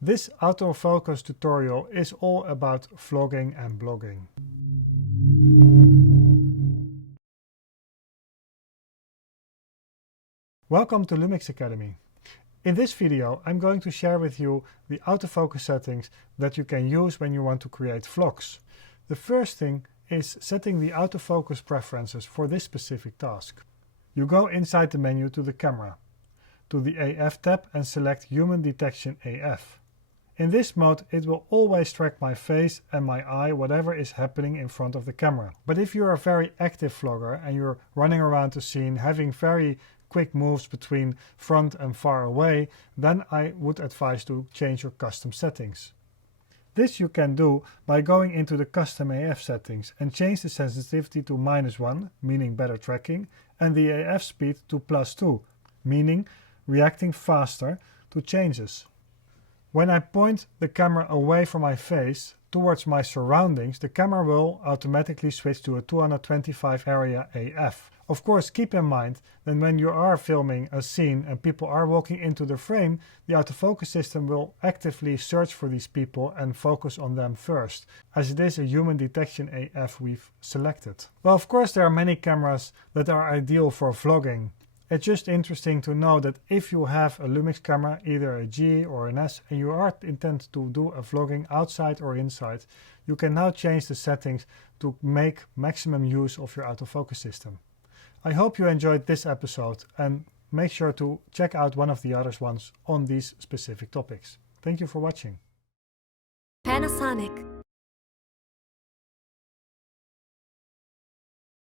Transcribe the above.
This autofocus tutorial is all about vlogging and blogging. Welcome to LUMIX Academy. In this video, I'm going to share with you the autofocus settings that you can use when you want to create vlogs. The first thing is setting the autofocus preferences for this specific task. You go inside the menu to the camera, to the AF tab and select Human Detection AF. In this mode, it will always track my face and my eye, whatever is happening in front of the camera. But if you're a very active vlogger and you're running around the scene, having very quick moves between front and far away, then I would advise to change your custom settings. This you can do by going into the custom AF settings and change the sensitivity to -1, meaning better tracking, and the AF speed to +2, meaning reacting faster to changes. When I point the camera away from my face towards my surroundings, the camera will automatically switch to a 225 area AF. Of course, keep in mind that when you are filming a scene and people are walking into the frame, the autofocus system will actively search for these people and focus on them first, as it is a human detection AF we've selected. Well, of course, there are many cameras that are ideal for vlogging. It's just interesting to know that if you have a LUMIX camera, either a G or an S, and you are intent to do a vlogging outside or inside, you can now change the settings to make maximum use of your autofocus system. I hope you enjoyed this episode and make sure to check out one of the other ones on these specific topics. Thank you for watching. Panasonic.